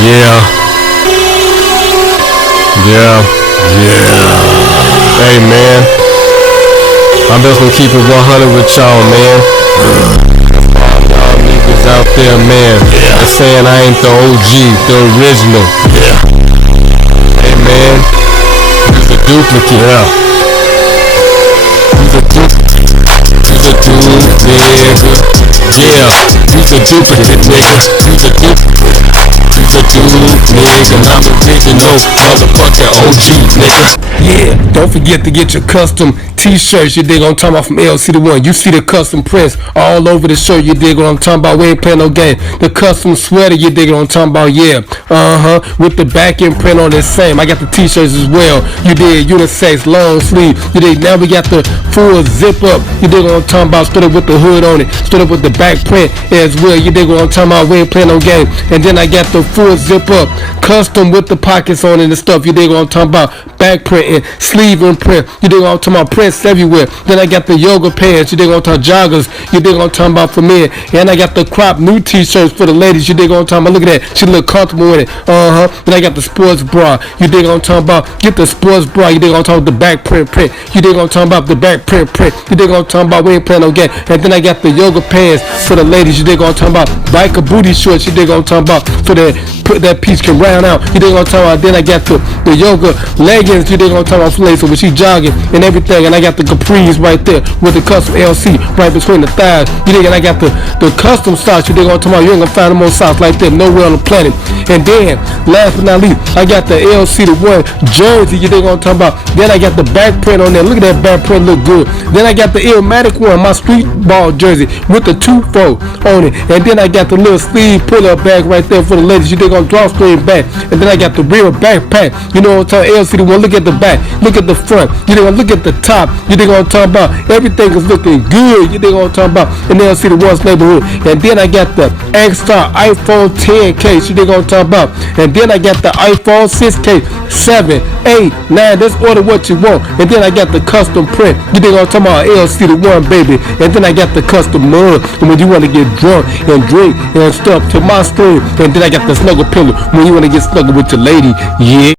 Yeah. Yeah. Hey, man. I'm just gonna keep it 100 with y'all, man. All y'all niggas out there, man. They're saying I ain't the OG, the original. Hey, man. He's a duplicate. He's a duplicate, nigga. Yeah, he's a duplicate, nigga. He's a duplicate. He's a dude, nigga. And I'm original, motherfucking OG, nigga. Yeah, don't forget to get your custom t-shirts, you dig what I'm talking about, from LCDAONE. You see the custom prints all over the shirt, you dig what I'm talking about. We ain't playing no game. The custom sweater, you dig what I'm talking about, yeah. With the back end print on the same. I got the t-shirts as well. You dig unisex, long sleeve. You dig, now we got the full zip up. You dig what I'm talking about, stood up with the hood on it. Stood up with the back print as well. You dig what I'm talking about, we ain't playing no game. And then I got the full zip up, custom with the pockets on it and stuff. You dig what I'm talking about, back print and sleeve and print. You dig what I'm talking about, prints everywhere. Then I got the yoga pants, you dig what I'm talking about, joggers, you dig what I'm talking about, for men. And I got the crop new t-shirts for the ladies, you dig what I'm talking about. Look at that, she look comfortable with it. Then I got the sports bra, you dig what I'm talking about. Get the sports bra, you dig what I'm talking about, the back print, you dig what I'm talking about, the back print, you dig what I'm talking about. We ain't playing no game. And then I got the yoga pants for the ladies, you dig what I'm talking about. Biker booty shorts, you dig what I'm talking about, for that piece can round out, you dig what I'm talking about. Then I got the yoga leggings, you dig what I'm talking about, for ladies, so when she jogging and everything. And I got the capris right there with the custom LC right between the thighs, you dig. And I got the custom socks, you dig what I'm talking about. You ain't gonna find no more socks like that nowhere on the planet. And then last but not least, I got the LCDAONE jersey, you dig what I'm talking about. Then I got the back print on there. Look at that back print, look good. Then I got the Illmatic one, my street ball jersey with the 2-4 on it. And then I got the little sleeve pull up bag right there for the ladies, you dig on drawstring back. And then I got the real backpack, you know what I'm talking about, LCDAONE. Look at the back, look at the front, you dig, look at the top, you dig what I'm talking about. Everything is looking good, you dig what I'm talking about, in the LCDAONE's neighborhood. And then I got the X-Star iPhone 10 case, you dig what I'm talking about. And then I got the iPhone 6 case, 7, 8, 9, just order what you want. And then I got the custom print, you dig what I'm talking about, LCDAONE, baby. And then I got the custom mug, and when you want to get drunk and drink and stuff, to my screen. And then I got the snuggle pillow when you want to get snuggle with your lady, yeah.